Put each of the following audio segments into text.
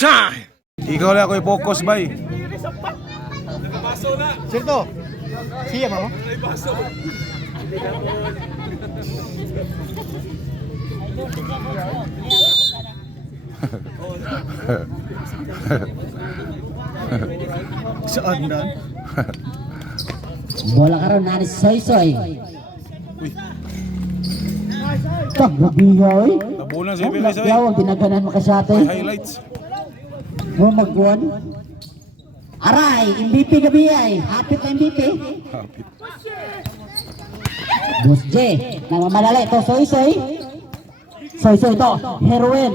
time! Ikaw lang ako i-focus, bay. Sirto. Siya mo? Saan na? Bola karon na ni Soy Soy. Pagbiyoy. Tabunan si Billy Soy. Yaw ang tinaganan makasate. Highlights. Mo magkuan. Aray, MVP gabi ay. Hapit na MVP. Hapit. Boss J, namamadali ito Soy Soy. Soy Soy ito, heroin.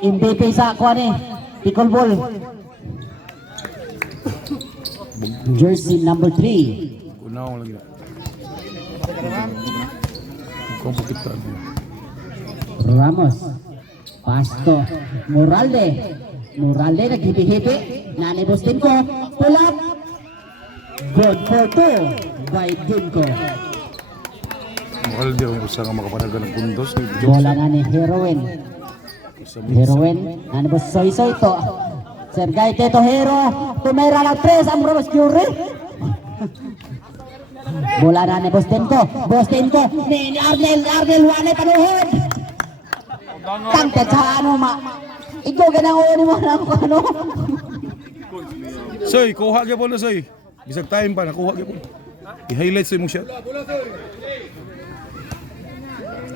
MVP sa kuan eh. Pickleball. Jersey number 3. Kunaw lagi na. Kompukitan. Ramos. Pasto. Moralde. Moralde naghipi-hipi. Nanibos din ko. Pull up. Good for 2 by Dinko. Mahal din ako sa makapanagan ng puntos. Bola na ni Heroin. Heroin. Nanibos Soy Soy to. Sergay Teto Hero. Tumera lang 3 ang Ramos Curie. Bola na ni Bostinko. Bostinko. Ni Arnel. Arnel wala panuhod. Tangkat sa ano ma. Ikaw ganang uwan mo na ako ano. Soy, kuha ka po na Soy. Bisag time pa, nakuha ka po. I-highlights mo siya.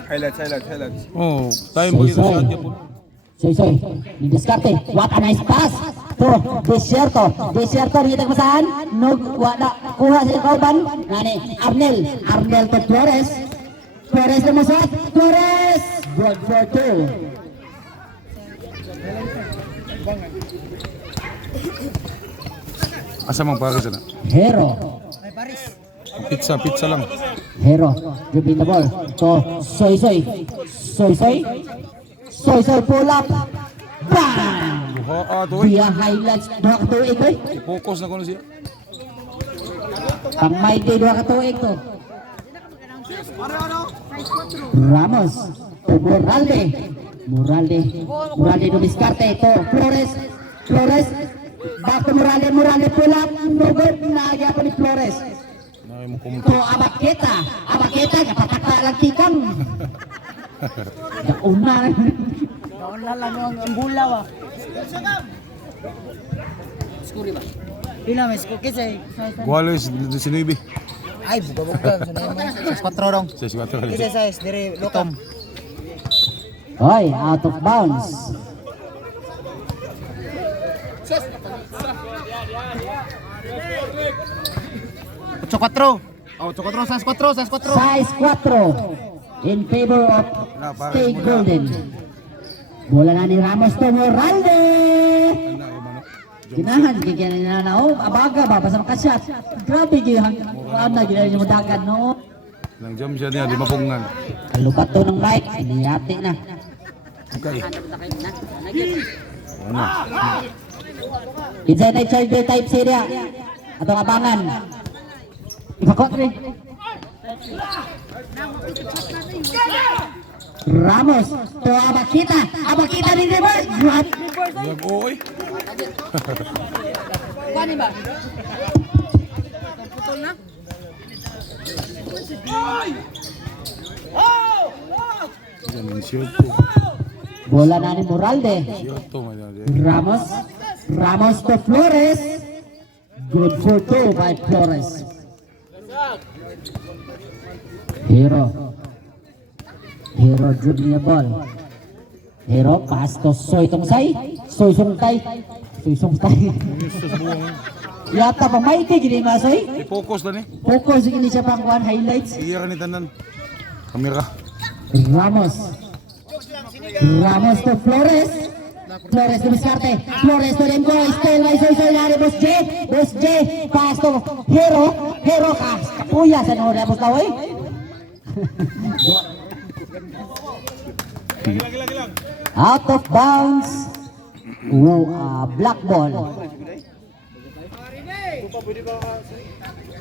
Highlights. Oh, time pa kita siya po. Soy Soy. Didiskarte. What a nice pass. To Desierto. Desierto dito kamasahan. Wala. Kuha sa kauban. Nani. Arnel. Arnel to Flores. Flores na masat. Flores. Good for 2. Asa mang pares na? Hero. Pizza lang. Hero. Dribbling the ball. To Soy Soy. Soy Soy. Soy Soy pull up. Bang! To eh. Via highlights. Dua ka tuig eh. Focus na ko na siya. Pang mighty dua ka tuig to. Ramos. To Moralde. Moralde no diskarte. To Flores. Flores. Back to Moralde. Moralde pull up. No good. Naagya pa ni Flores. Nakay mo kumpo. To Abaketa. Abaketa. Kapatakta lang tikang. Una. Wala lang ang bulaw ah. Skuri ba? Pila may skuri kasi. Guales, 19. Ay, buka-buka. Sa 4 rong. 64. Kasi size, dire lutom. Hoy, out of bounds. Chokatro. Oh, chokatro size 4, size 4. Size 4 in favor of Stay Golden. Bola na ni Ramos to Moralde. Ginahan kaya na na oh, abaga ba basta makasyat. Grabe gyud ana gina mo dagan no. Nang jam siya niya, di mapungan. Lupat to ng mic, iniyati na. Okay. Ano? Inside child type seria. Atong abangan. Ipakot rin. Ramos to Abakita. Abakita din reverse. Yag oy. Kuani ba? Putol na. Yan yung siyot po. Bola na ni Moralde. Siyot to, may dali. Ramos. Ramos to Flores. Good for 2 by Flores. Hero. Hero dribbling the ball. Hero pass to Soy Tongsay. Soy Songtay. Soy Songtay. Sus buwang. Yata pa may tigil nga Soy. I-focus na ni. Focus ini siya pang one highlights. Iya ka ni tanan. Kamera. Ramos. Ramos to Flores. Flores to Biscarte. Flores to Denko. Still by Soy Soy Lari. Boss J. Boss J. Pass to Hero. Hero ka. Kapuya sa nora. Boss Tawoy. Out of bounds. Black ball.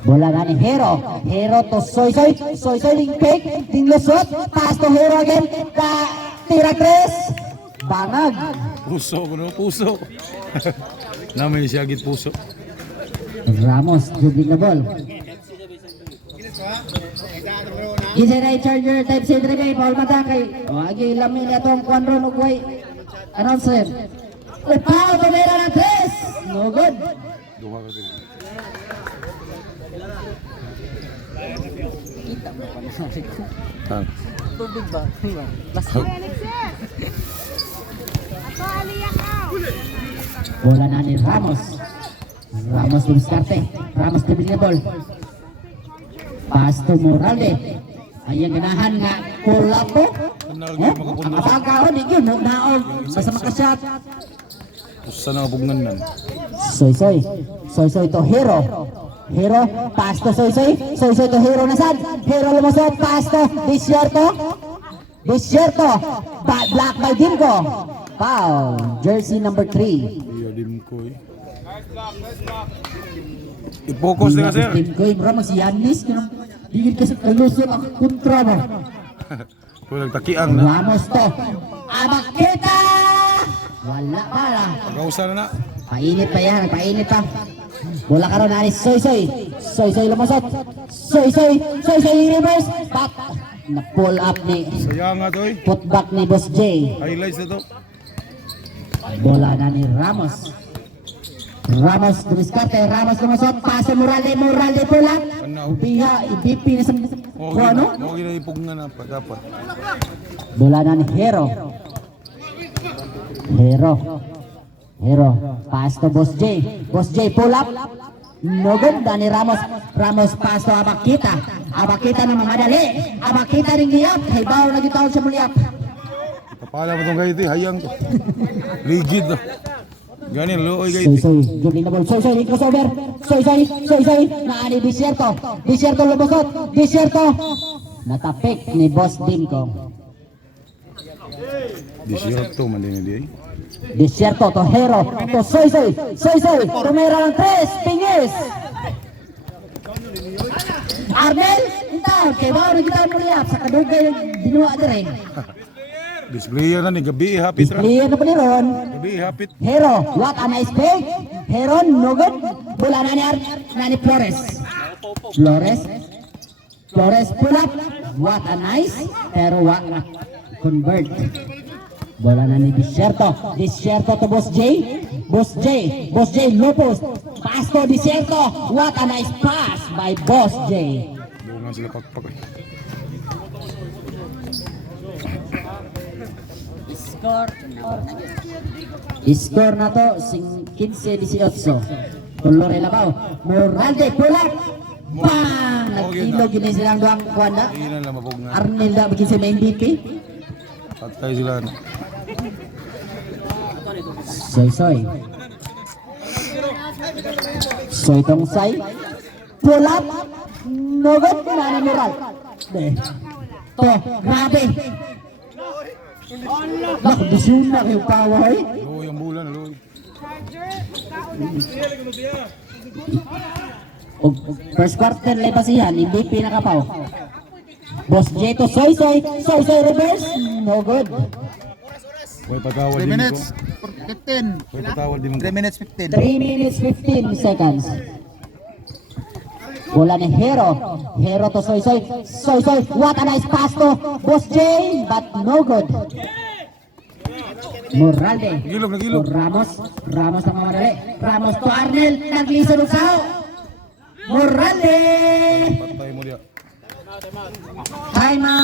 Bola na ni Hero. Hero to Soy Soy. Soy Soy ling pick. Ting lusot. Pass to Hero again. Tira tres. Bangag. Puso ko no, puso. Namin siya git puso. Ramos, dribbling the ball. Isa na charger type C drive, Paul Matakay. O, agi lamin niya itong Juan Ugway. Announcer. Upaw, tumira ng 3. No good. Duha ka sila. Ah. Tubig ba? Bola na ni Ramos. Ramos dumiskarte. Ramos dribbling the ball. Pass to Moralde. Ayang ganahan nga pull up po. Kanal gyud makapundos. Pagkaon di gyud mo naon sa makashot. Usa na bugnan nan. Soy to Hero. Hero, pass to Soy to Hero na sad. Hero lumusot, pass to Desierto. Block by Dimko. Foul, jersey number 3. Iya din ko eh. I-focus na ka sir. Dimko, Ramos, Yanis, digit ka sa kalusot ang kontra mo. Kulang takiang na. Ramos to. Abakita! Wala pala. Pagkausa na na. Painit pa yan, painit pa. Bola karon ani Soy lumusot. Soy reverse. Back. Na pull up ni Sayang nga to eh. putback ni Boss J. Highlights na to. Bola na ni Ramos. Ramos dumiskarte, Ramos lumusot. Pase Moralde pull up. Ano? Biha, ibipi na sa Okay ano? na. Okay na ipugnan na pa dapat. Bola na ni Hero. Pass to Boss J pull up. No good. Dani Ramos pass to Abakita na mamadali. Abakita ring giyap. Haybaw na gitawon siya muliap. Kapala mo itong gayit eh. Hayang to. Rigid to. Ganin, looy gayit eh. Dribbling the ball. Soy, crossover. Soy. Naani Desierto lumusot. Natapik ni Boss Dimko. Desierto man din hindi eh. Desierto to Hero. To Soy. Tumira ng 3. Pingis. Arnel, itaw. Kaya ba na kita muliap. Sa kadugay dinuwa dire. Displayer na ni gabi hapit ra. Clear na pa ni Ron. Gabi hapit. Hero, what a nice pick. Hero, no good. Bola na ni Flores pull up. What a nice. Pero what a convert. Bola na ni Desierto to Boss J, Lopez. Pass to Desierto. What a nice pass by Boss J. Dungan sila pakpak eh. Score na to 15-18. Color Elabao. Moralde pull up. Bang! Nagkilog yun silang duwang kuwanda. Ilan lang mapugnan. Arnel da bikin sa main BP. Patay sila na. Soy tong say. Pull up. No good. Nana Moral. To, grabe. Naku, disun na kayo paway. Looy ang bulan, looy. First quarter lebasihan, MVP nakapaw. Boss J to Soy reverse. No good. May patawad 3 din minutes. ko. 15. May patawad din ko. 3 minutes 15. 3 minutes 15 seconds. Bola ni Hero to Soy. What a nice pass to Boss J, but no good. Moralde. Nagilog. Ramos na mamadali. Ramos to Arnel. Naglisa ng sao. Moralde. Patay mo diya. Time out.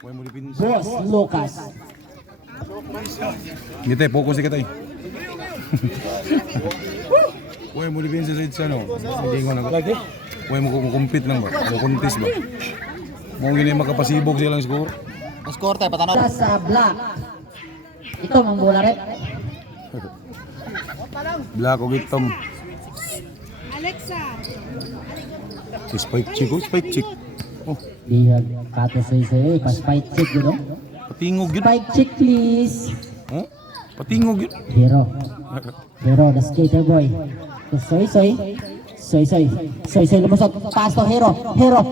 Huwag mo dipin. Boss Lucas. Ngiti, focus ka tayo. Huwag mo dipin sa side sa ano. Hindi ko na. Huwag mo kumpit lang ba? O contest ba? Mung gini makapasibog silang score. Score tayo, patanaw. Sa black. Ito mang bola rin. Black o gitom. Alexa. Spike chick. Oh, Bihag kato Soy. Pa-spike check yun. patingog yun. Spike check please. Oh, patingog yun. Hero, the skater boy. To Soy lumusot. Pass to Hero,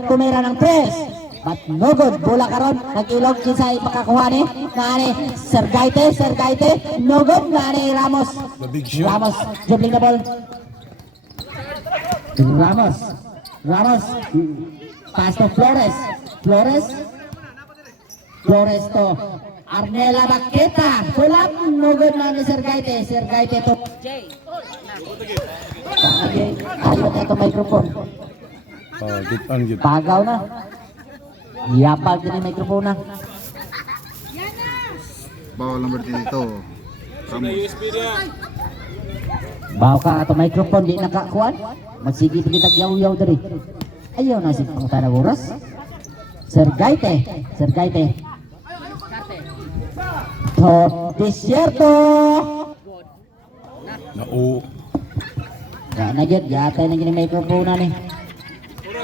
tumira ng 3. but no good. Bola karon nag-ilog kinsa ipakakuha ni nani Sergaite, no good nani Ramos. The big shot. Ramos dribbling the ball. Ramos pass to Flores to Arnela Baqueta. Pull-up, no good nani Sergaite to ayaw na ito microphone. Get on, get. Pagaw na. Yapag din yung microphone na. Bawal number dito. Bawa ka ato microphone di nakakuan. Magsige kita yaw-yaw dari. Ayaw na si pangutana oras. Sergaite. To Desierto. Na-o. Ya na gyud, yatay na gini microphone na ni.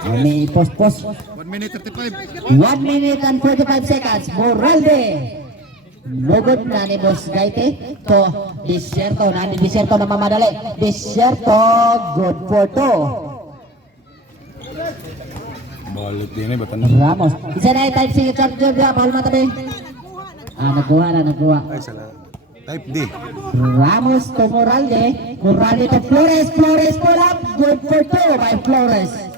May post. 1 minute 35. 1 minute and 45 seconds. Moralde. No good na ni Boss Gaite. To Desierto. Nani Desierto na mamadali. Desierto. Good for 2. Balik din eh, batan na. Ramos. Isa na yung type C. Charger na. Bahal matabi. Nagkuha. Ay, sala. Type D. Ramos to Moralde. Moralde to Flores. Pull up. Good for 2 by Flores.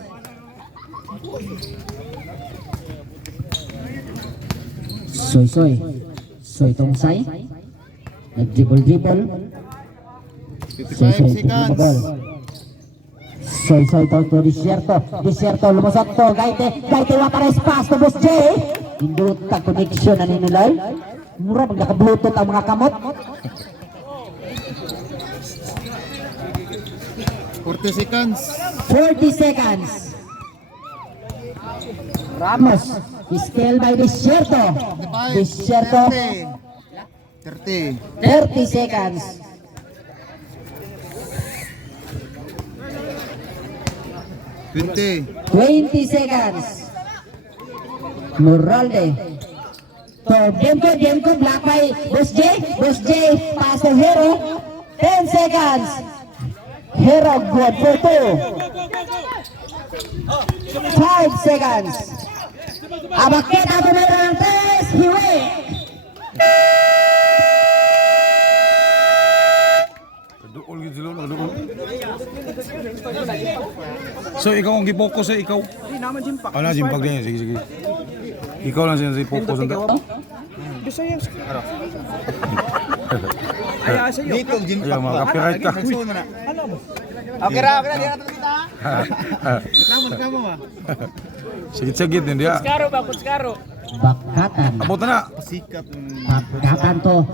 Soy tong say. Nag-dribble. 55 seconds. Soy to Desierto lumusot to Gaite Watares pass to Boss J. Indot ka connection na ninulay. Mura pag naka-bluetooth ang mga kamot. 40 seconds. 40 seconds. Ramos still by Desierto 30. 30 seconds. 20 seconds. Moralde to Demko block by Boss J pass to Hero. 10 seconds. Hero good for 2. 5 seconds. Abaketa tumira ng 3. Hiwi. Kaduol gid sila, kaduol. So ikaw ang gi-focus sa ikaw. Hindi naman jimpak. Ano jimpag din, sige. Ikaw lang siya si focus ang Gusto yung... Ayaw sa'yo. Dito ang gym Ayaw, mga copyright ka. Ano mo? Okay ra, di na to kita. Reklamo ba? Sigit din dia. Bakatan. Abot na. Sikat. Bakatan to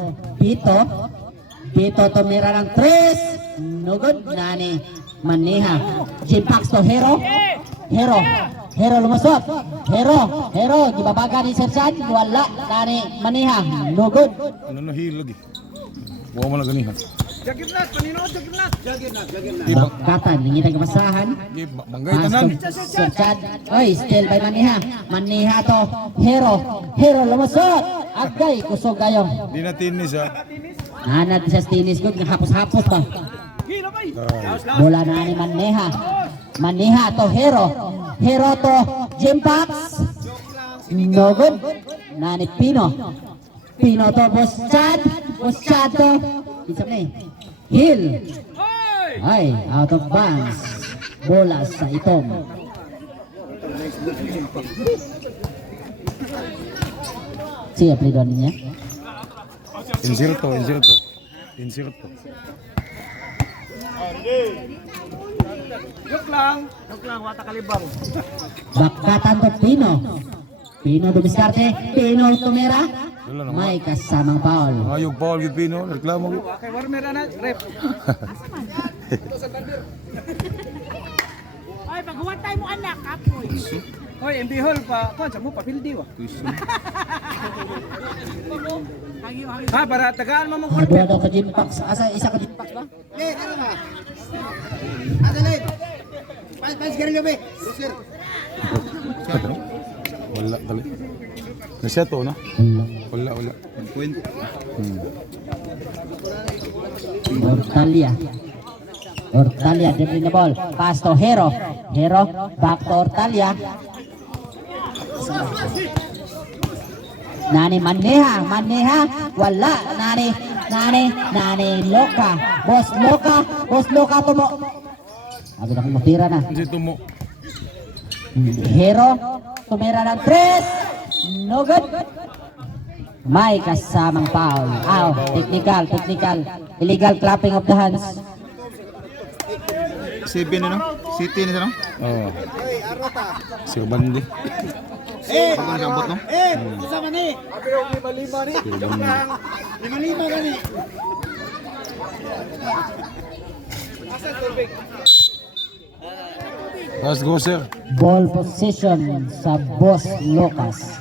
Pito tumira ng 3. No good. Nani Maniha. Jimpax to Hero lumusot. Hero gibabaga ni Sersan. Wala. Nani Maniha. No good. Ano hilag eh. Buwa mo lang ganihan. Jagimnat, panino, jagimnat. Bakatan. Nangita kapasahan. Banggay tanan. Sersan. Oy, still by Maniha to Hero lumusot. Agay kusog gayong. Di na tinis ha. Nanad sa tinis ko, hapos-hapos pa. Bola na ni Maniha to Hero to Jimpax. No good. Nani Pino to Boss Chad to isa na Hill. Ay, out of bounds. Bola sa Itom. Siya play doon niya. Inserto. Yuk lang, wata kalibang. Bakatan to Pino dumiskarte. Pino tumira. May kasamang foul. Ayog Paul gid Pino, reklamo gid. Okay, warmer na, rep. Ay, paghuwat tayo mo anak, kapoy. Hoy, embihol pa. Kuan sa mo papildi wa. Ha, para tagaan mo mong Dua daw ka Jimpax. Asa isa ka Jimpax ba? Wala dali. Naseto na. Wala. Point. Ortalia dribbling the ball. Pass to Hero. Back to Ortalia. Nani Maneha, wala. Nani Loka. Boss Loka tumo. Sabi na kung matira na. Kasi tumo. Hero, tumira ng 3. No good. May kasamang foul. Technical. Illegal clapping of the hands. 7 no? City na siya no? Oo. Si Bandi. Pag na siya ambot no? Si Bandi. Let's go, sir. Ball position sa Boss Lucas.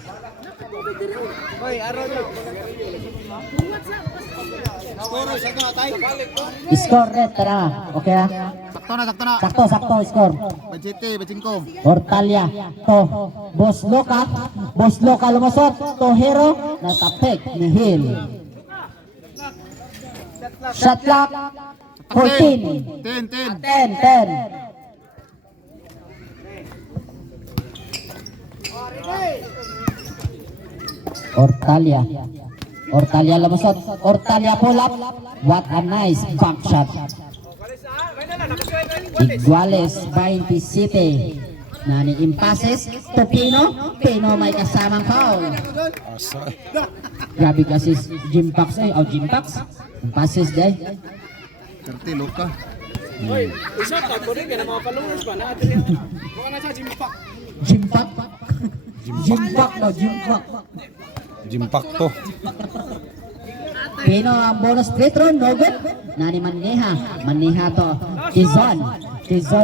Score red, tara. Okay ha? Sakto na. Sakto, score. Bajete, bajingko. Ortalia to Boss Loca lumusot to Hero, natapik ni Hill. Shot clock 14. 10. 10. Ortalia lumusot. Ortalia pull up. What a nice back shot. Iguales 27. Nani impasses to Pino. Pino may kasamang foul. Asa. Grabe kasi Jimpax Jimpax. Impasses day. 30 loka. Isa ka po rin, kaya mga followers pa na atin yan. Buka na siya, Jimpak. Jimpak. Jimpak to. Pino ang bonus free throw, no good. Nani Maneha to Tizon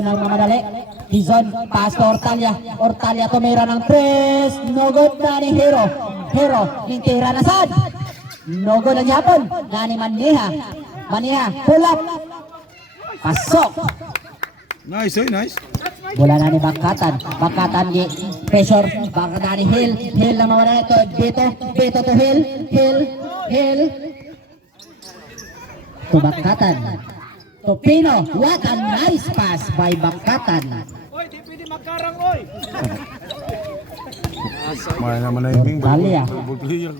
ang mamadali. Tizon pass to Ortalia tumira ng 3, no good. Nani Hero nintira na sad, no good ang yapon. Nani Maneha pull up, pasok. Nice. Bola na ni Bakatan ni pressure, baka na ni Hill na mamadali to Beto to Hill to Bakatan to Pino. What a nice pass by Bakatan. Oy, di pwede makarang, oy. Mahal naman na yung Ortalia. ball player.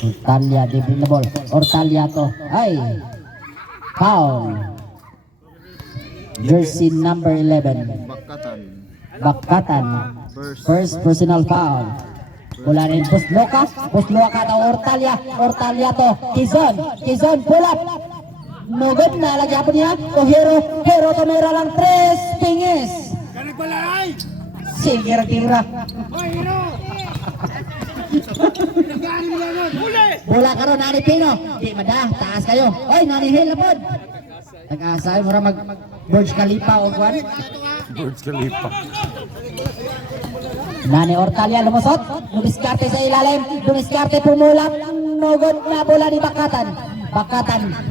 Ortalia dribbling the ball. Ortalia to ay foul. Jersey number 11 Bakatan. First personal foul. Wala rin Boss Loca to Ortalia to Kizon pull up, no good. Nalagyan po niya to Hero tumira lang 3, pingis. Sige tira. Bola karon Nani Pino, di mada taas kayo. Oy Nani Hill na pod. Nag-asay mura mag Burj Khalifa o kwan. Burj Khalifa. Nani Ortalia lumusot, dumiskarte sa ilalim, dumiskarte pumulap, no good na bola ni Bakatan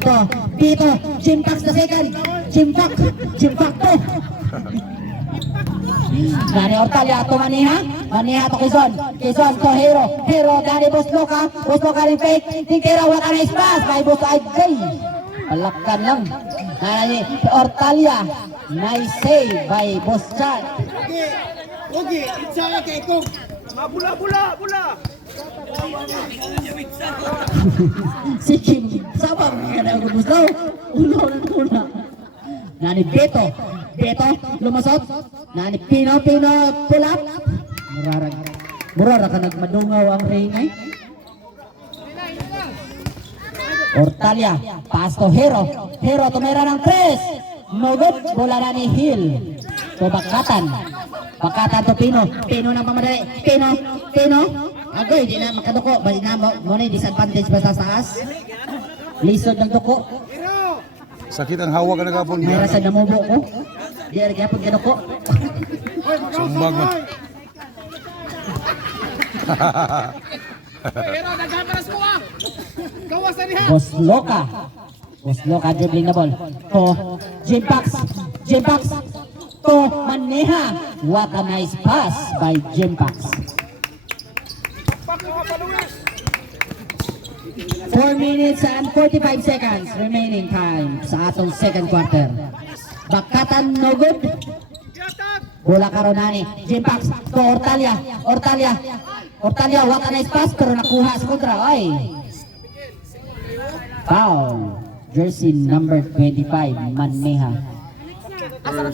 to dito, Jimpax na second, Jimpak to Nani Ortalia to Maneha to Kizon to Hero dari Boss Loca rin fake, tintira what a nice pass by Boss Ajay, palakkan lang. Nani Ortalia, nice save by Boss Chad. Okay, isa kay ko. Bula. Si Kim, sabang kaya ako gusto. Una. Nani Beto lumusot. Nani Pino pull up. Murara ka nagmadungaw ang Reynay. Ortalia, pass to Hero tumira ng 3, no good. Bola na ni Hill to Bakatan to Pino ng pamadali. Pino agoy, di na makaduko. Bali na mo na disadvantage ba sa taas. Lisod ng duko. Sakit ang hawak ka na kapon Mayra niya. sa namubo ko. Di rin kaya pagkaduko. Sumbag man. Pero nagkakaras ko ah. Gawas na niya. Boss Loca dribbling the ball to Jimpax to Maneha. What a nice pass by Jimpax. 4 minutes and 45 seconds remaining time sa atong second quarter. Bakatan no good. Bola karon nani. Jimpax to Ortalia. Ortalia, what a nice pass pero nakuha sa kontra. Ay. Foul. Jersey number 25, Manmeha. Asa man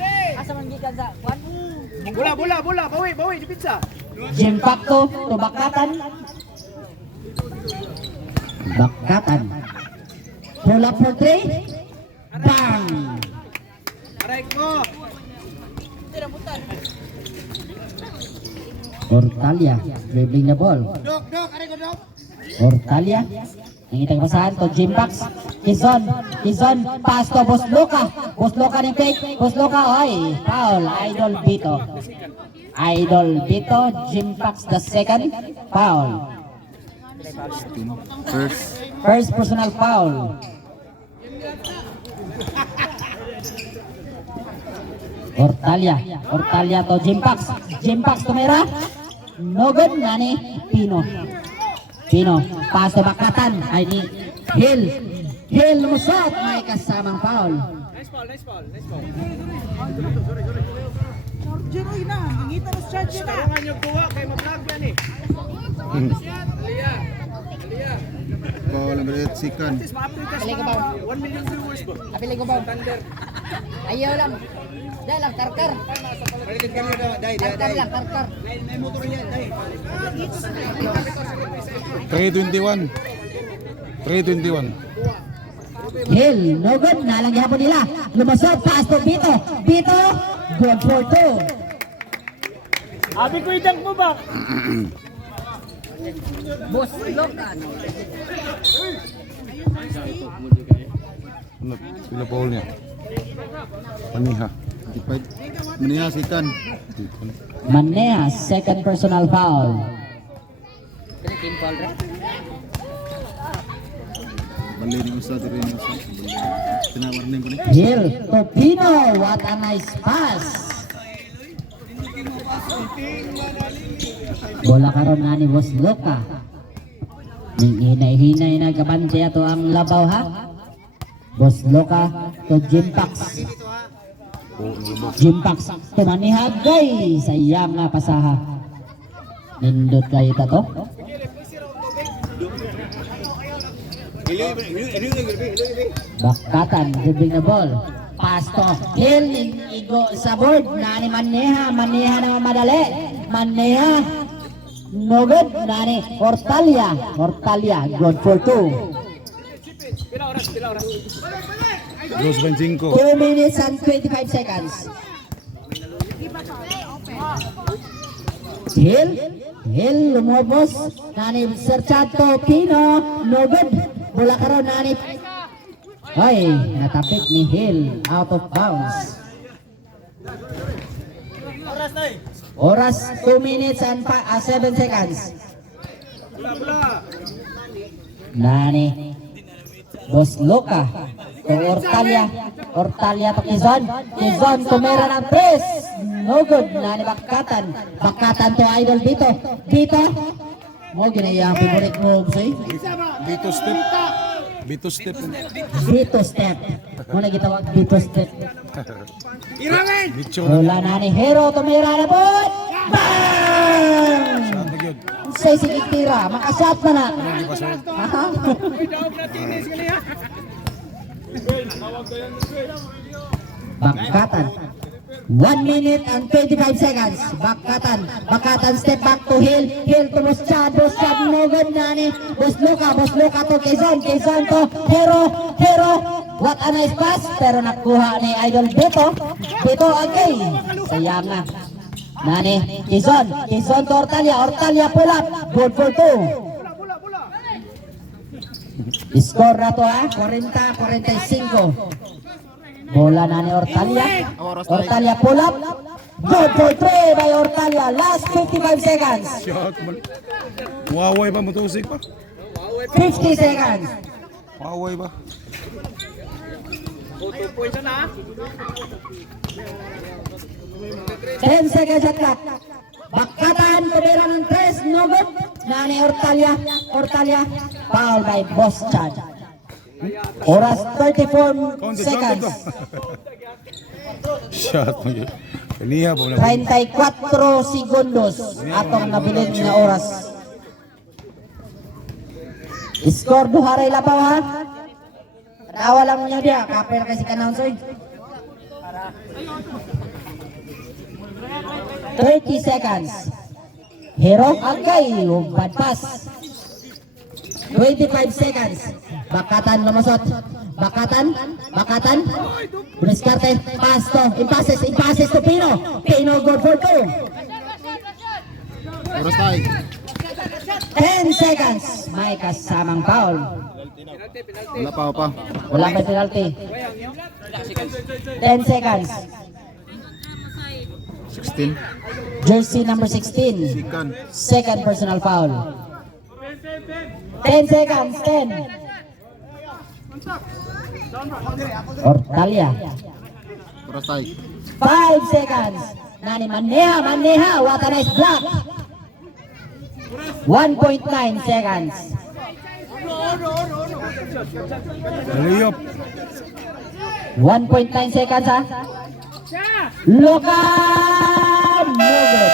eh? Asa man gikan sa kwan? Bola, bawi, di pizza. Jimpax to Bakatan. Pull up for 3. Bang! Aray ko. Ortalia, dribbling the ball. Dok, aray ko, Dok. Ortalia, nangitang pasahan to Jimpax. Kizon, pass to Bosloka ni fake. Bosloka, oy, foul. Idol Bito, Jimpax the second, foul. First personal foul. Ortalia to Jimpax tumira. No good nani Pino, pass to Bakatan. Ay ni Hill lumusot, may kasamang foul. Nice foul. Charger oy na, ngita na charger na. Karangan yung kuha kay ma-vlog yan eh. Aliyah. Bawal ang berit sikan. Artist, ma-update ka sa 1 million viewers ba? Apili ko ba? Thunder. Ayaw lang. Dahil lang, karkar. Balikin ka nyo daw. Day. Karkar lang, karkar. May motor yan, day. 321. Hill, no good, nalang yapon nila. Lumusot, pass to Bito, good for 2. Abi ko idang mo ba? Boss, lokan. Ano? Sila foul niya. Paniha. Meniha sikan. Manea, second personal foul. Kini team foul rin. Bali ni usa diri ni usa. Tinawarning ko ni. Hill to Pino, what a nice pass. Bola karon na ni Boss Loka. Hinay-hinay na kabante ato ang labaw ha. Boss Loka to Jimpax to manihagay. Sayang nga pasaha. Nindot kayo to. Bakatan, dribbling the ball. Pass to Hill, igo sa board. Nani Manneha na madali. Manneha, no good. Nani Ortalia, good for 2. Pila oras. 2.25. 2 minutes and 25 seconds. Hill, lumobos. Nani Serchato Pino, no good. Bola karon nani. Ay, natapik ni Hill, out of bounds. Oras 2 minutes and 7 seconds. Bola. Nani Boss Loka to Ortalia to Kizon tumira ng press, no good. Nani Bakatan to Idol Bito mo ginaya ang favorite move say Bito step. Bito step mo na gitawag Bito step. Irawin! Bicho Wala nani Hero tumira na po, bang Magyod. say sige tira makashot na na. Hindi pa suot. Uy, daog na tinis ka niya. Bakatan 1 minute and 25 seconds. Bakatan step back to Hill to Boschad no good nani. Boss Luka to Quezon to Hero, what a nice pass pero nakuha ni Idol Bito agay. Sayang nga nani Quezon to Ortalia pull up, good for 2. Score na to ha, 40-45. Bola na ni Ortalia pull up, good for 3 by Ortalia, last 55 seconds. Shot. Huawei ba motusik pa? 50 seconds. Huawei ba? 2 points na. 10 seconds at clock. Bakatan, tumira ng 3, no good. Nani Ortalia, foul by Boss Chad. Oras 34 seconds. Shot mo yun. Kaniya po na. 34 segundos atong nabilin nga oras. Score duharay labaw ha. Tanawa lang niyo dia, kapay na kasi kanang soy. 30 seconds. Hero agay, bad pass. 25 seconds. Bakatan lumasot. Bakatan. Diskarte, pass to, impasses to Pino. Pino good for 2. Oras tayo. 10 seconds. May kasamang foul. Wala pa. Wala may penalty. 10 seconds. 16. Jersey number 16. Sikan. Second personal foul. 10 seconds. 10. Ortalia. Oras tayo. 5 seconds. Nani Maneha. What a nice block. 1.9 seconds. Naliyop. 1.9 seconds ha. Loka! No good.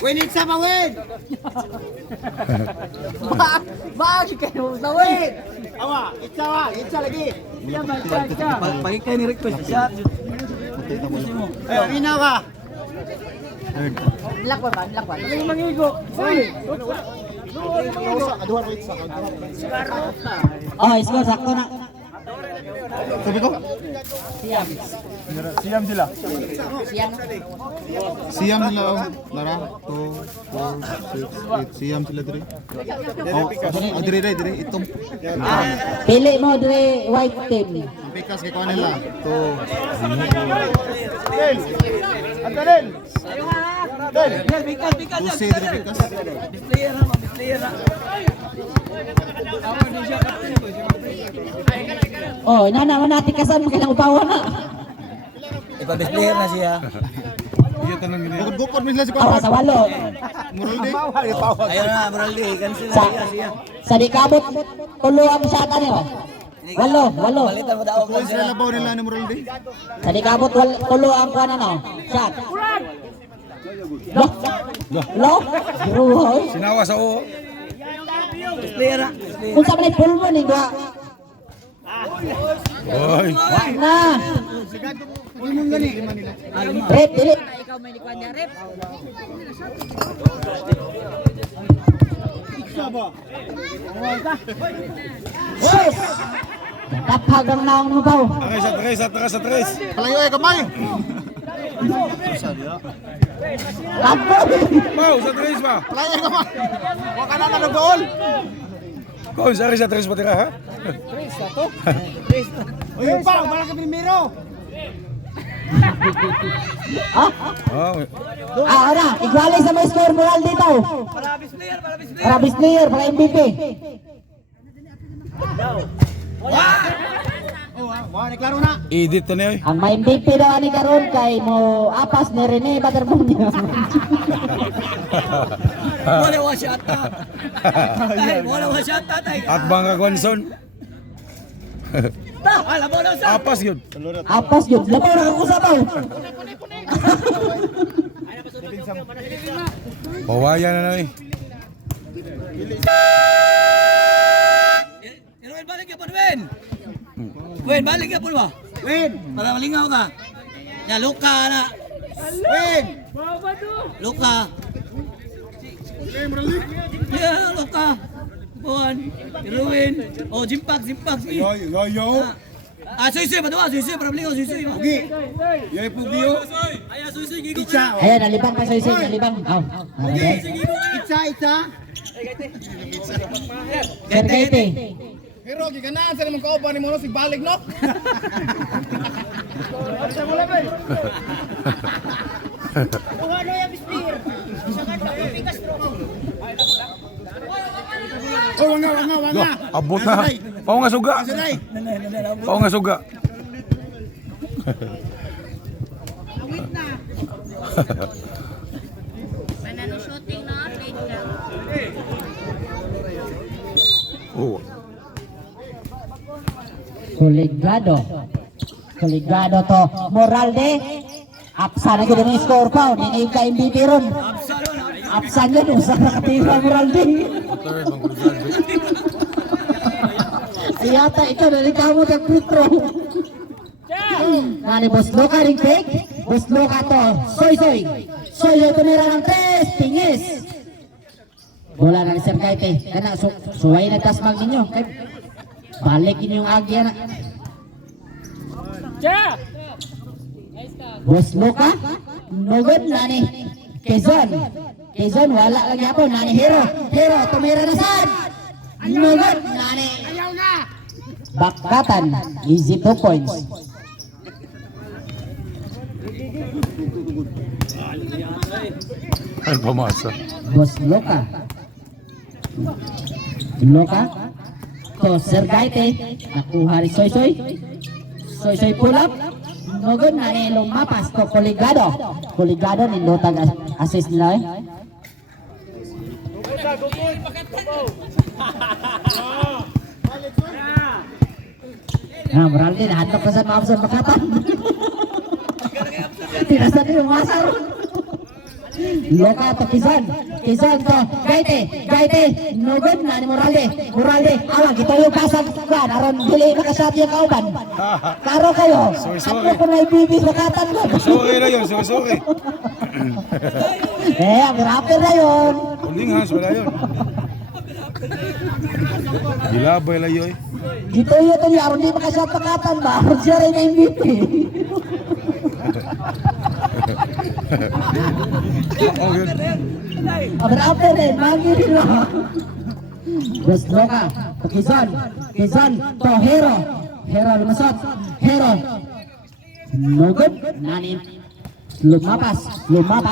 Win it sa mawin! Bakit kayo sa win? Itsa lagi. Pagikay ni request shot. Minaw ka. Black ba? Ang mangigo. Hoy. Oh, score sakto na. Sabi ko, Siam. siyam nila oh. Lara, 2, 4, 6, 8. Siyam sila dire. Oh, dire. Itong. Pili mo dire white team. Pikas kay kuha nila. 2. Pusi dire pikas. Oh, naman natin kasama kailang upawan na. Ipa-displayer na siya. Iya tanong gini. Bukod min sila si Awa kuha. sa walo. Mural di. Ayun na, Moraldi. Cancel Sa, na siya. sa dikabot, tulo ang shot niyo. Walo. Palitan mo daw. Kuha sila labaw nila ni Mural di. Sa dikabot, tulo ang kuha na no. Shot. Lo. Ruhoy. Sinawa sa oo. Displayer na. Kung sa manay pulmon ni gwa. Oy. Na. Rep, dili. Ikaw may likuan niya, Rep. Sus. Kapag ang naong mo ba? Sa tres. Palayo ay kamay. Kapag. Mau, sa tres ba? Palayo ay kamay. Wa ka na nag-goal. Kung sa tres pa tira ha? Oy, pa, wala ka primero. Ah, ora. Igualay sa may score moral dito. Para best player, para MVP. Wa ni klaro na. Edit to na eh. Ang may MVP daw ani karon kay mo apas ni Rene Baterbunya. Wala wa shot ta. Wala wa shot ta. At bangga Gonson. Alam mo na sa. Apas yun. Apas yun. Labaw na ako sa tao. Bawayan na eh. Win, balik ka po, Win. Win, balik ka po ba? Win. Para malingaw ka. Ya, Luka na. Win. Luka. Ya, Luka. Buwan. Irwin. Oh, jimpak. Yo. Suy-suy ba doon? Suy-suy, para malingaw, suy-suy. Pugi. Yo pugi yo. Ay, suy-suy, gigo. Ayan, nalibang pa sa isin. Nalibang. Oh. Itsa. Sergete. Pero giganaan sa naman kauban ni mo si balik no. Oh, wanga. Abot na. Pao nga suga. Pao nga suga. Manano shooting na, late ka. Oh. Coligado. Coligado to Moralde. Apsa na gid ang score pa. Ni ka MVP ron. Apsa gid usa ka katira Moralde. Third, bang Coligado. Ayata ikaw nalikamo kag Petro. Nani Boss Loka ring fake. Boss Loka to. Soy. Soy tumira ng 3. Tingis. Bola na ni Sir Kaite. Kana suway na tasmag ninyo. Kay balik inyong agya na. Boss Loka. Nugod nani. Quezon wala lagi ako. Nani Hero tumira na sad. Nugod nani. Bakatan. Easy 2 points. Ay, pamasa. Boss Loka to Sir Gaite nakuha ni Soy pull up nugod na ni lumapas to Coligado ni lutag assist nila Moralde nahanap ka sa maabsan Bakatan tirasan niyo masar Loka to Quezon to Gaite nugod na ni Moralde awag ito yung kasag kan aron dili nakasat yung kauban karo kayo ako ko na ibibis Bakatan ko Sorry na yun, sorry. ang rapper na yun Kuling Hans, wala yun. Gilabay lang yun. dito yun ito yung aron di makasat Bakatan ba aron siya rin na MVP Oh, yun. ang rapper rin magi nila Boss Loka to Quezon to Hero lumasot nugod nani lumapas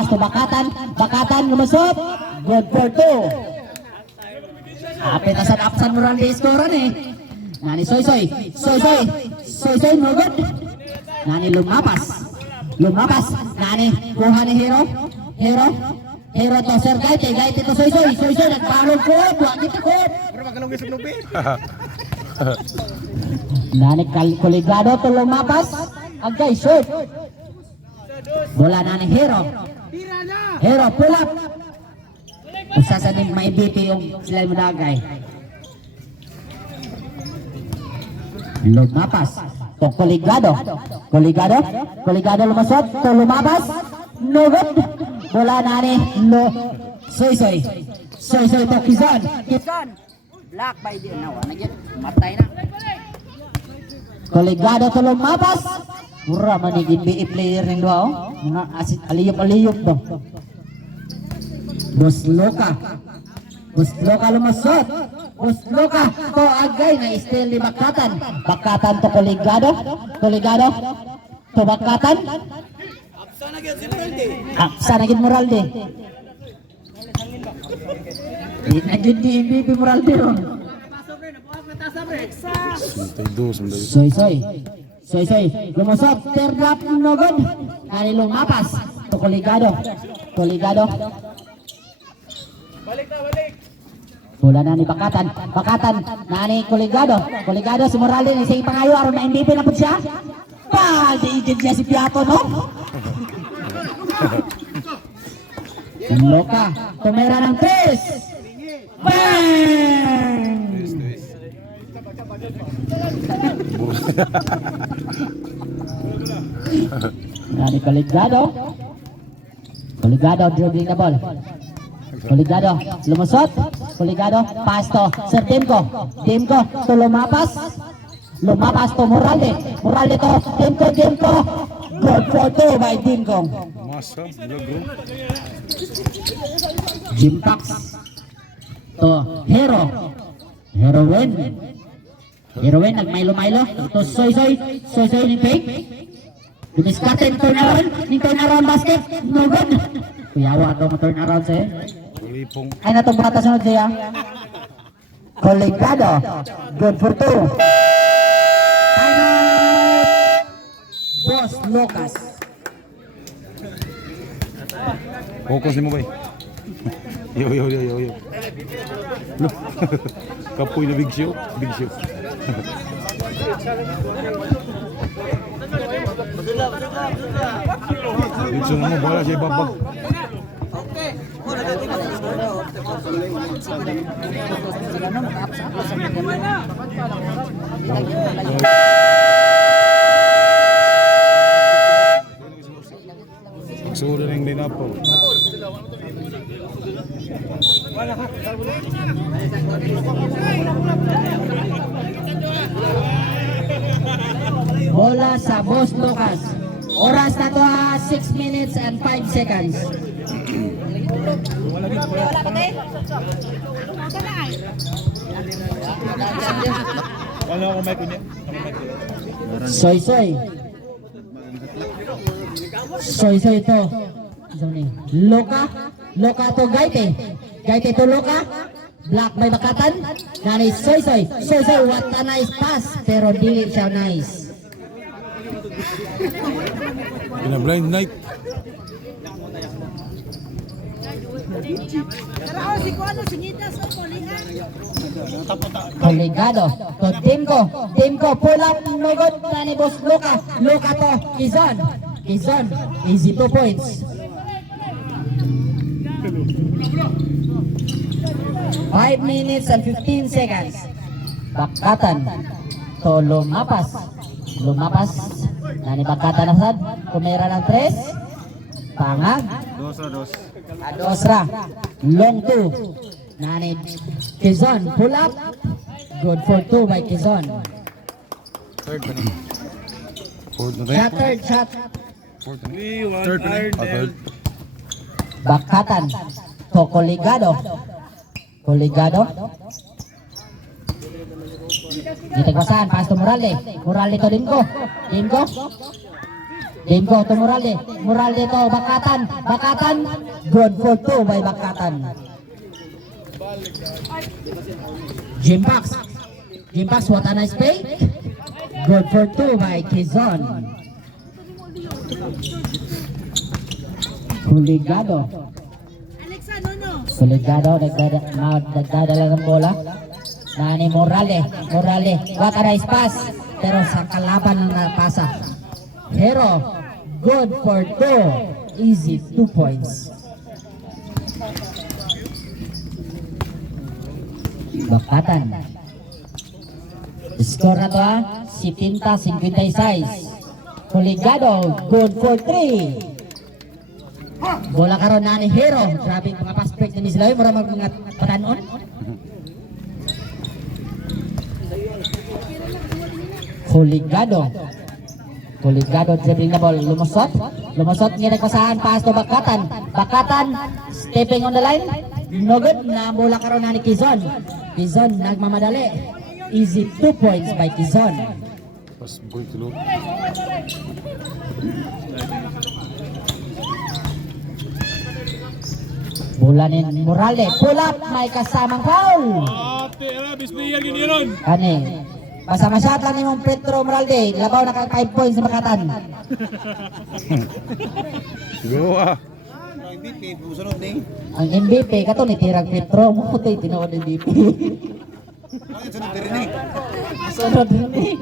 to Bakatan lumasot good for 2 apit asan apsan mo rin di-scorean nani Soy nugod nani lumapas nani kuha ni Hero to Sir Gaite to Soy nagbalong ko buwag ito ko nani Coligado to lumapas agay shoot bola nani Hero pull up usa sa ning may BP yung sila mo dagay lumapas to Coligado lumasot to lumabas nugod bola nani Soy to Quezon Black by the now. Nagyan matay na. Coligado to lumabas mura manigin BA player rin doon mga asit aliyop do Boss Loka lumasot Boss Loka to agay na steal ni Bakatan to Coligado to Bakatan Aksa na gid Moralde Nagyan di MVP Moralde ron Soy lumasot third drop nugod nani lumapas to Coligado bola na ni Bakatan nani Coligado si Moralde ni sing pangayo aron na MVP na pud siya di siya si Piato no Loka tumira ng 3 bang nani Coligado dribbling na ball Coligado lumusot pass to Sir Demko to lumapas to Moralde to Demko good for 2 by Demko Masa, lagro. Jimpax to Heroin nagmaylo to Soy ni fake didiskarte ni turn around basket no good kuyawa to turn around siya Kulipong. ay natong bata sunod siya Coligado good for 2 timeout Boss Lucas Focus mo ba? Yo. Look. Kapoy na big show. Dito na mo, bala siya ibabag. Magsuda na yung linapaw. Bola sa Boss Lucas. Oras na to 6 minutes and 5 seconds. Soy Soy. Soy Soy to. Loka. Loka to Gaite. Gaite to Loka. Black by Bakatan. Nani Soy Soy. Soy Soy, what a nice pass. Pero dili siya nice. In a blind night. Koligado to Dimko. Dimko pull up. No good. Nani Boss Loka. Loka to Kizon. Kizon. Easy 2 points. 5 minutes and 15 seconds. Bakatan to Lumapas. Lumapas. Nani Bakatan na sad. Tumira ng 3. Pangag. Adosra. Long 2. Nani Kizon. Pull up. Good for 2 by Kizon. Fourth na Shot tayo. third shot. Fourth na. Third na. Third. Bakatan to Koligado. Koligado. Dito pasan, pass to Moralde. Moralde to Dimko. Dimko. Dimko to Moralde. Moralde to Bakatan. Bakatan. Good for 2 by Bakatan. Jimpax. Jimpax, what a nice play. Good for 2 by Kizon. Koligado. Koligado, nagdadala ng bola. Nani Morale. Morale, what a nice pass. Pero sa kalaban na pasa. Hero, good for 2. Easy 2 points. Bakatan. Score na to si Pinta 56. Koligado, good for 3. Bola karon na ni Hero. Grabe mga pass break na ni sila. Mura mga patanon. Koligado. Koligado dribbling na ball. Lumusot. Lumusot nga nagpasahan. Pass to Bakatan. Bakatan stepping on the line. No good. Na bola karon na ni Kizon. Kizon nagmamadali. Easy 2 points by Kizon. Pas boy tulog. Bola ni Morale. Pull up. May kasamang foul. Kani. Pasama shot lang ni mong Petro Moralde. Labaw na 5 points sa Bakatan. Go ah. Ang MVP kato ni Tirag Petro mo ito tinuod ng MVP. Sunod din ni.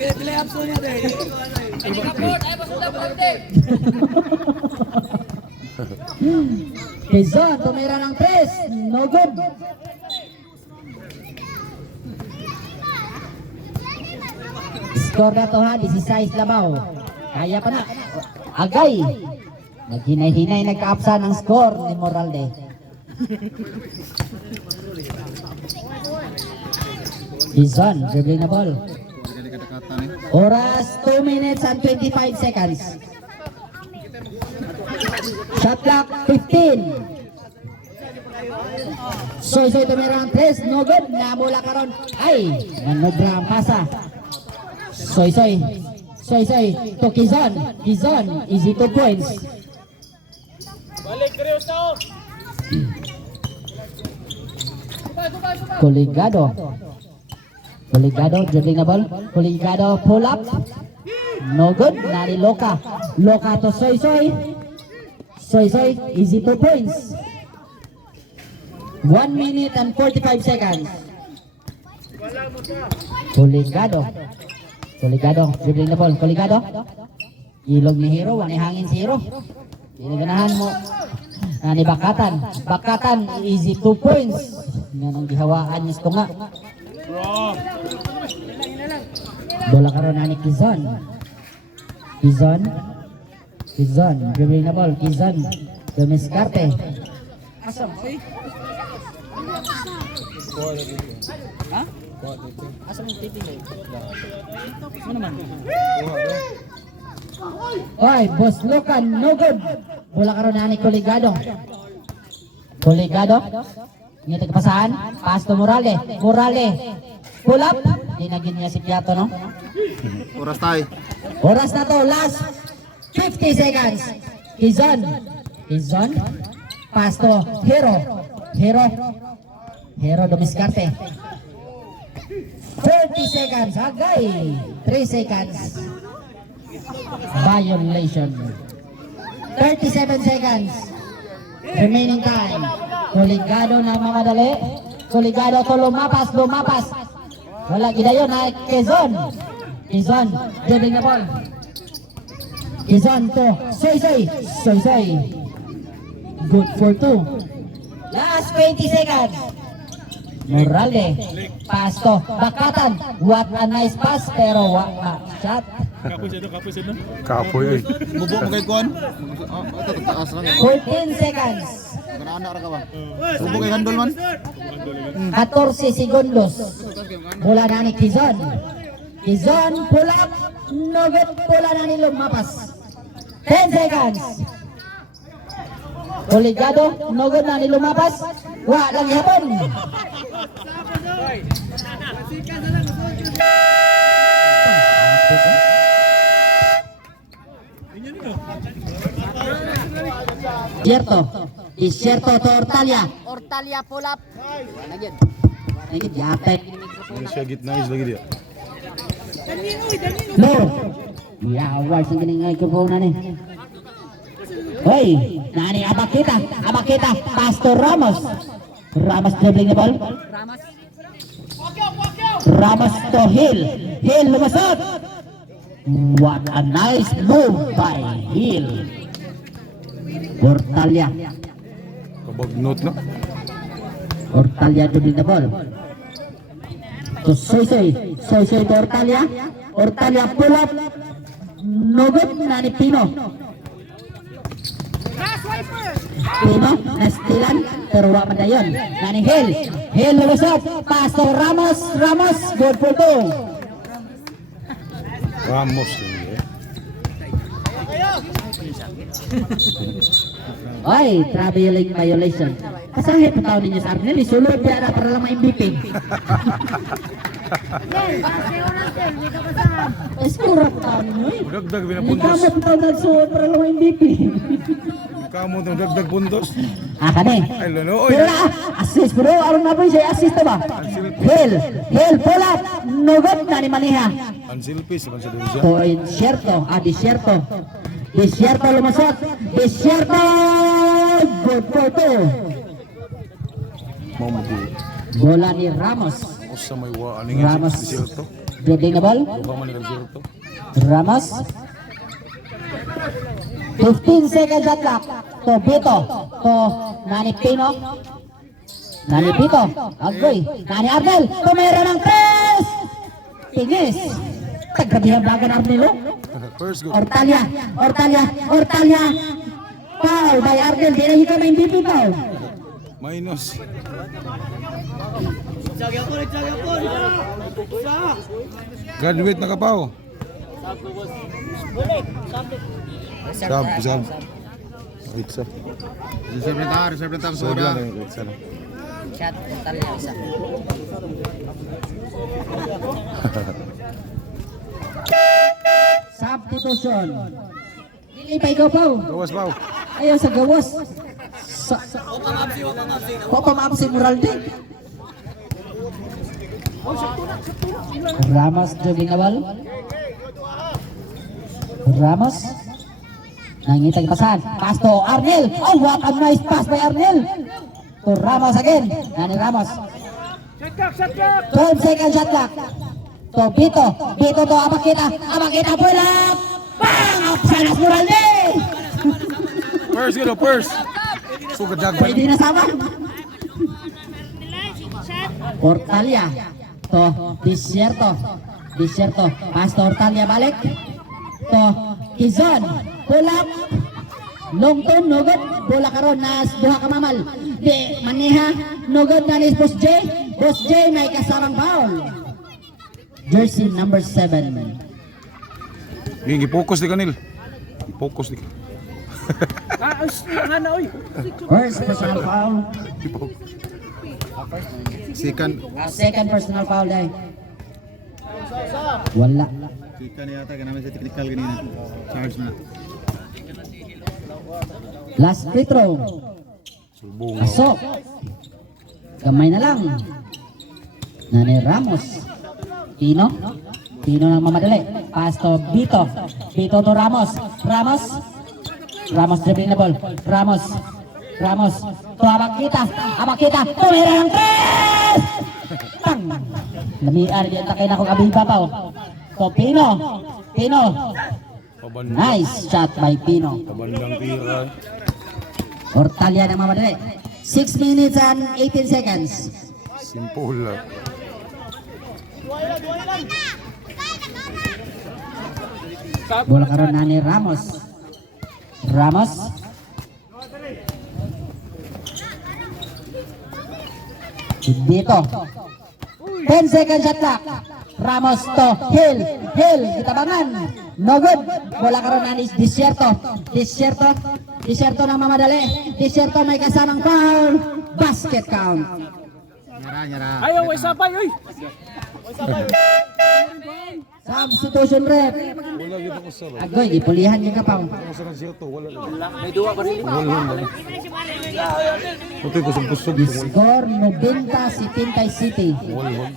Pilih abso niya deh. Kizon tumira ng 3. No good. Score na to ha, 16 labaw. Kaya pa na. Agay. Naghinay-hinay nagkaapsa ng score ni Moralde. Kizon, dribbling na ball. Oras 2 minutes and 25 seconds. Shot clock 15. Soy tumira ng 3. No good. Namula karon. Ay, nanobra ang pasa. Soy to Kizon. Kizon, easy 2 points. Koligado. Koligado, dribbling na ball. Koligado, pull up. No good. Nari Loka. Loka to Soy. Soy, easy 2 points. 1 minute and 45 seconds. Coligado. Coligado, dribbling the ball. Coligado. Ilog ni Hero, wani hangin si Hero. Pinaganahan mo. Ni Bakatan. Bakatan, easy 2 points. Yan ang gihawaan niya nga. Bola karon na ni Kizon. Kizon, dribbling the ball. Kizon, dumiskarte. Ha? Asa mo titingin? Ano naman? Oy, Boss Lucan, no good. Bola karon na ni Coligado. Coligado. Ini tagpasahan. Pass to Morale. Morale. Pull up. Dinagin niya si Piato, no? Oras tayo. Oras na to. Last 50 seconds. Kizon. Pass to Hero dumiskarte. 30 seconds. Agay. 3 seconds. Violation. 37 seconds. Remaining time. Coligado na mamadali. Coligado to lumapas. Wala gidayon na Quezon, dribbling the ball. Quezon to Soy. Good for 2. Last 20 seconds. Morale. Pass to Bakatan. What a nice pass pero shot. Kapoy eh. Bubok mo kay Kon. Ito, taas lang. 14 seconds. Ganaan ka ba? Bubok kay handle man. 14 segundos. Bola na ni Quezon. Pull up. No good. Bola na ni lumapas. 10 seconds. Coligado. No good na ni lumapas. Lang yapon. Desierto to Ortalia. Ortalia pull up. Wala gyud. Ini yate. Ang siya gitna is lagi dia. No. Ya, awal sing gini ngay kubo na ni. Hoy, nani abakita. Pastor Ramos dribbling the ball. Ramos to Hill lumasot. What a nice move by Hill. Ortalia Kabagnot na. dribbling the ball. To Soy to Ortalia pull up. No good na ni Pino nastilan pero wa man dayon. Nani Hill lulusot. Pass to Ramos good for 2. Ramos lang eh. Oy, traveling violation. Kasangit pa taon ninyo sa Arnel, isulod niya na para lang ma-MVP. Eskura pa taon ninyo eh. Dagdag Hindi pinapuntos. ka mo taon nagsuot para lang ma-MVP. Kamu itong dagdag puntos. Kani. Ay, lalo. Oy, Pero assist bro, aron na po siya assist ba? Hill, pull up. No good na ni Maniha. ang silpis naman sa doon siya. Desierto lumasot. Desierto good for 2. Mau mati. Bola ni Ramos. Usa may wa aning Ramos. desierto. Dribbling the ball. Duha man ni desierto. Ramos. 15 seconds at clock. To Bito. To Nani Pino. Agoy. Nani Arnel. Tumira ng 3. Tingis. Tagrabihan bagan Arnel. First goal. Ortalia. Foul by Arnel. Di na hika may MVP foul. Minus. Graduate na ka pa oh. Sab. Wait, sab. Reserve na ta Sab soda. lang, wait, sab. Shot Ortalia isa. Substitution. Dili pa ikaw Pao. Gawas pa oh. Ayaw sa gawas. Pamapsi moral din. Ramos jogging the ball. Ramos. Nangitag pasan. Pass to Arnel. Oh, what a nice pass by Arnel. To Ramos again. Nani Ramos. 12 seconds shot clock. To Bito to Abakita pull up. Bang! Sanas Moralde! First, you know, first. Sugat jagman. Pwede na sama. Ortalia to Desierto pas to Ortalia balik to Kizon pull up longton nugod bola karon nas duha ka mamal di maniha nugod na ni Boss J may kasamang foul jersey number 7 Gi-focus di kanil. Gi-focus di. first personal foul Second personal foul day wala Second yata ka namin sa technical ganina. Charge na. last free throw Sulbong. pasok gamay na lang Nani Ramos Pino nang mamadali pass to Bito to Ramos dribbling na ball Ramos to Abakita tumira ng tres pang lamian diyan takay na kong abibabaw to Pino Pabandang. nice shot by Pino Pabandang tira. Ortalia nang mamadali 6 minutes and 18 seconds Simple lang. bola karon na ni Ramos dito 10 seconds shot clock Ramos to Hill gitabangan no good bola karon na ni Desierto na mamadali Desierto may kasamang foul basket count Nyara. Ayaw, may sapay, oy! substitution rep Wala gyud ako sa. agoy ipulihan yung kapaw Ako sa siyerto wala. May duwa pa rin. Wala. Puti ko sa kusog. score 90 si Tintay City Wala.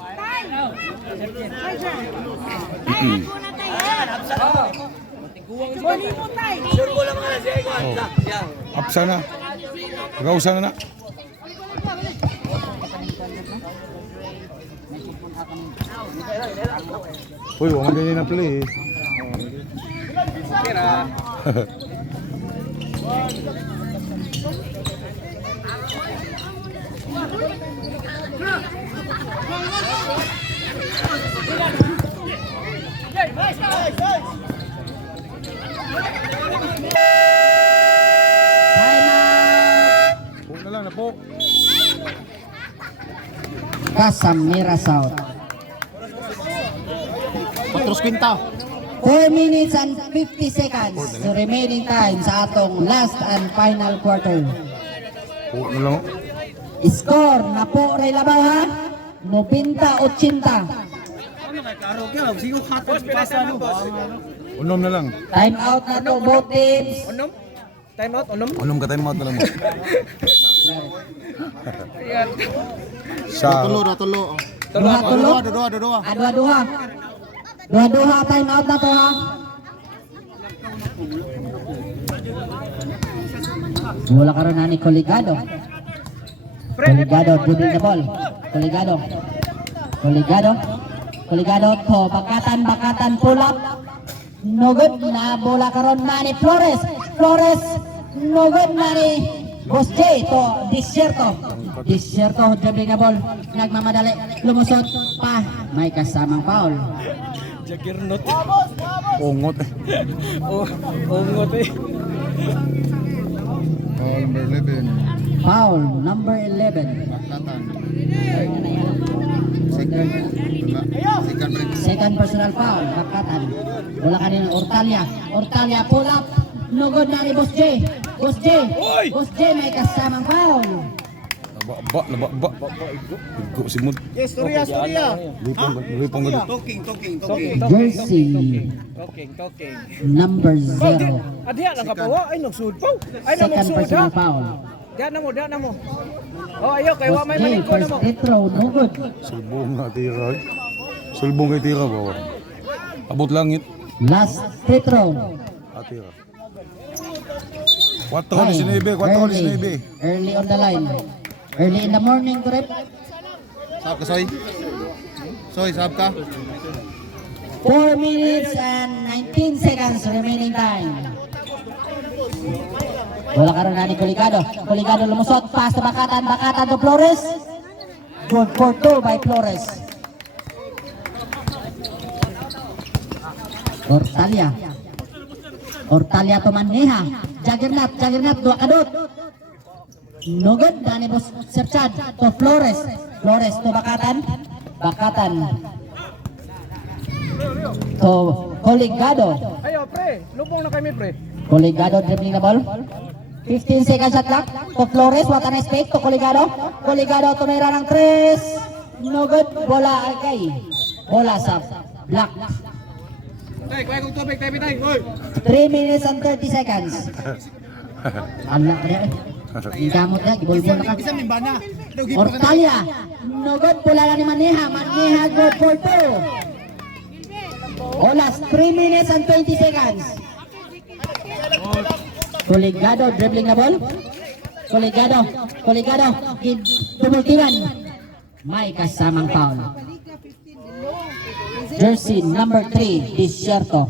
Sure ko lang mga siya ko. Apsa na. Pagausa na na. Uy, wala ganyan na play eh. Huwag na lang na po. Casamira South Patros Quinta. 4 minutes and 50 seconds the remaining time sa atong last and final quarter. Huwag na lang. Score na po ray labaw ha. 90-80. Unom na lang. Time out na to both teams. Time out, onom. Unom ka time out na lang mo. Sa Tulo. Duha-tulo. Dua. Duha-duha time out na to ha. Wala karon na ni Coligado dribbling the ball. Coligado to bakatan pull up. No good na bola karon na ni Flores. No good na ni Boss J to Desierto dribbling the ball. Nagmamadali, lumusot pa. May kasamang foul. Jagirnot. ongot eh. Ungot eh. Foul number 11. Foul number 11. Bakatan. Second personal foul, bakatan. Bola kanina Ortalia pull up. No good na ni Boss J may kasamang foul. Nababa. Igo si Mud. Storya. Lipong gado. Jersey Talking. number 0. Adya lang kapawa, ay nagsud po. Ay Second nagsud personal ha. foul. Diyan na mo. Oh, ayo kay wa Boss may J maliko na first mo. free throw, no good. Sulbong nga tira. Sulbong kay tira ba? Abot langit. Last free throw. Atira. 4-19. Early on the line. Early in the morning, correct? Sab ka, Soy. Soy, sab ka. 4 minutes and 19 seconds remaining time. Bola karon na ni Coligado. Coligado lumusot. Pass to Bakatan. Bakatan to Flores. Good for 2 by Flores. Ortalia. Ortalia to Manneha. Jagernat. Jagernat. Dua kadut. No good. Dani Bos Serchad to Flores. Flores to Bakatan. Bakatan to Coligado. Ayo, pre. Lubong na kami, pre. Coligado dribbling the ball. 15 seconds shot clock to Flores. What a nice fake to Coligado. Coligado tumira ng 3. No good. Bola kay. Bola sa block. Tay, kuya kong tubig, tay, tay. Oy. 3 minutes and 30 seconds. Anak niya. Igamot niya. Gibol-bol na ka. Ortalia. No good. Bola na ni Maneha. Maneha good for 2. Olas, 3 minutes and 20 seconds. Coligado dribbling the ball. Coligado tumultiwan. May kasamang foul. Jersey number 3, Desierto.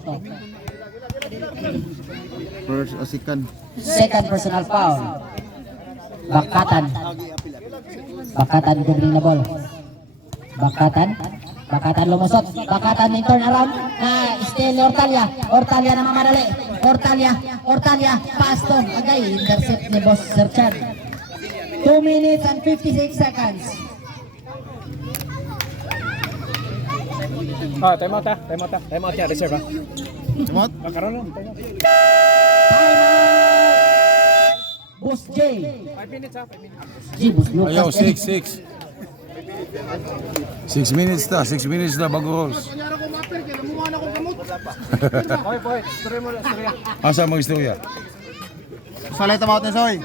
First o second. Second personal foul. Bakatan dribbling the ball. Bakatan lumusot. Bakatan in turn around. Still Ortalia na mamadali. Ortalia. Pass to. Agay. Intercept ni Boss Serchan. 2 minutes and 56 seconds. Time out ha. Time out ya, reserve ha. Timot? Karon lang, time out. Timeout. Boss J. 5 minutes ha, 5 minutes. G. Boss Lucas. Ayaw, 6 minutes na bago rolls. Okay, boy. Story mo, story. Asa mga istorya? Salay tamaot ni Soy.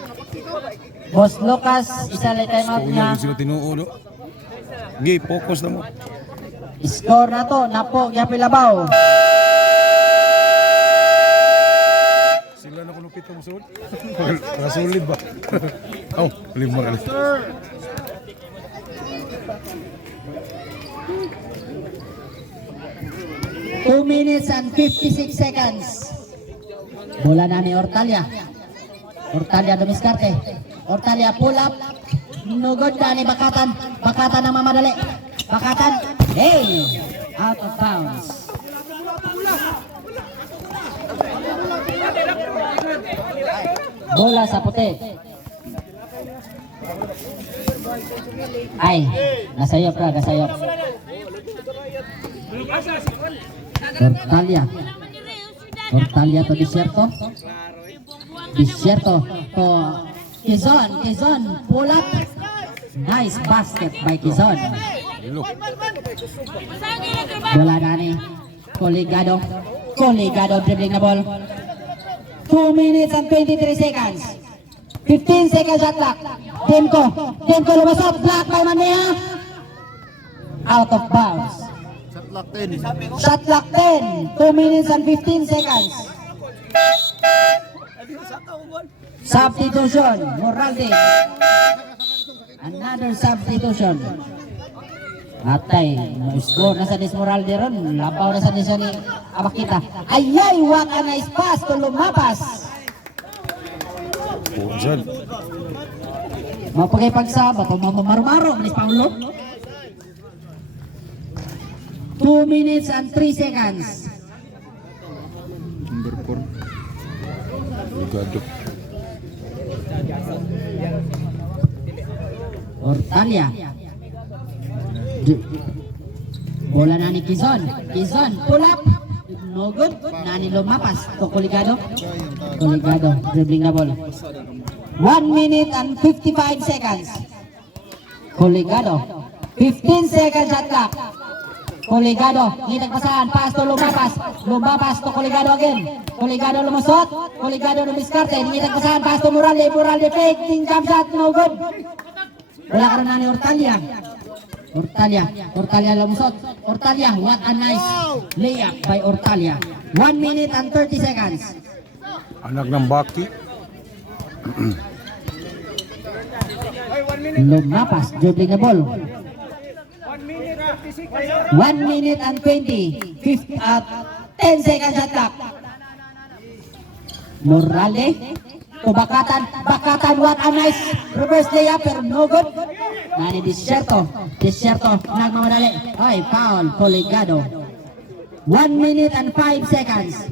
Boss Lucas, isa lang timeout Kung niya. yung sila tinuo, no? Gi, focus na mo. Score na to, napo, Yapilabaw. Sila na kunupit ng musul. Nakasulid ba? Oh, 5 kali. Two minutes and 56 seconds. Bola na ni Ortalia. Ortalia dumiskarte. Ortalia pull up. No good na ni Bakatan. Bakatan ang mamadali. Bakatan. Hey! Out of bounds. Bola sa puti. Ay, nasayop ka, nasayop. Ortalia to Desierto. Desierto to Quezon, pull up. Nice basket by Quezon. Bola na ni Coligado dribbling na ball. 2 minutes and 23 seconds. 15 seconds shot clock. Demko lumasot. Block by Manea. Out of bounds. Shot lock 10. Shot clock 10. 2 minutes and 15 seconds. Substitution. Moralde. Another substitution. Atay, score na sa Moralde ron. Labaw na sa ni Abakita. Ayay, what a nice pass to lumapas. Pujal. Mapagay pagsaba to marumaro manis Paulo. 2 minutes and 3 seconds. Number 4. Gado. Ortalia. Bola na ni Quezon, pull up. No good. Nani lumapas to Coligado. Dribbling na ball. 1 minute and 55 seconds. Coligado. 15 seconds shot clock. Coligado, nitagpasahan, pass to lumapas to Coligado again. Coligado lumusot, Coligado lumiskarte, nitagpasahan, pass to Moralde fake, jump shot, no good. Wala ka na ni Ortalia lumusot. Ortalia, what a nice layup by Ortalia. 1 minute and 30 seconds. Anak ng Baki. Lumapas, dribbling the ball. 1 minute and 10 seconds shot clock. Morales to Bakatan, what a nice reverse layup pero no good. Nani Desierto nagmamadali. Ay, foul, Coligado. 1 minute and 5 seconds.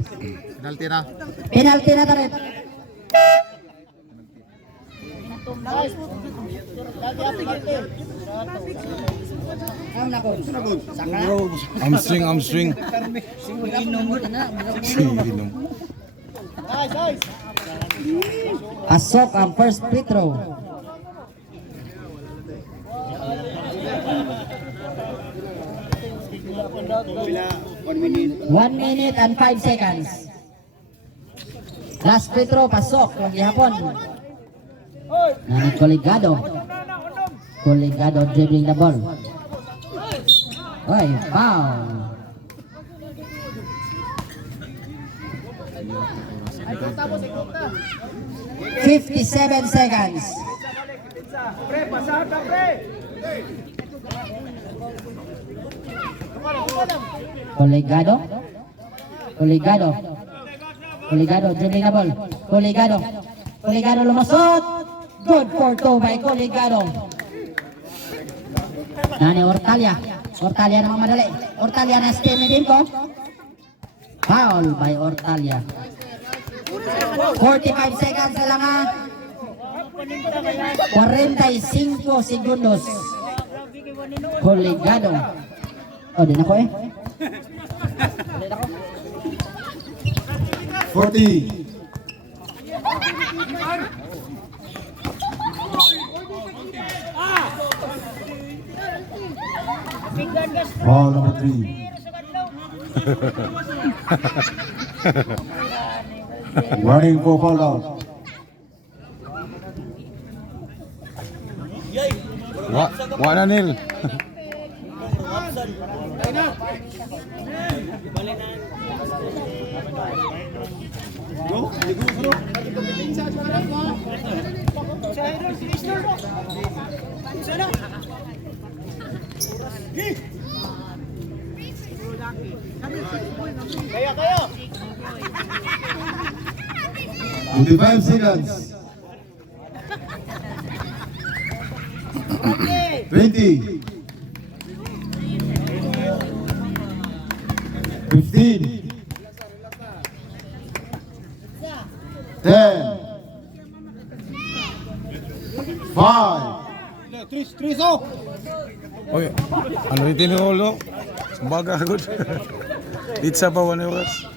Penalty na. Penalty na tayo. Hamstring. Inom. Pasok ang first free throw. One minute and 5 seconds. Last free throw, pasok. Lagi hapon. Nani Coligado dribbling the ball. Oy, foul. $57 seconds. Pre, pasahan ka, pre. Coligado dribbling the ball. Coligado lumusot. Good for 2 by Coligado. Nani Ortalia naman madali. Ortalia na steal ni Dimko. Foul by Ortalia. 45 seconds na lang ha. 45 segundos. Coligado. Oh, din ako eh. 40. Ball number 3. Running for foul out. Wa na nil. Kaya. 25 seconds. 20. 15. 10. 5. Oy, ano rin tinulo? Baga good. Ditsa pa 1 oras.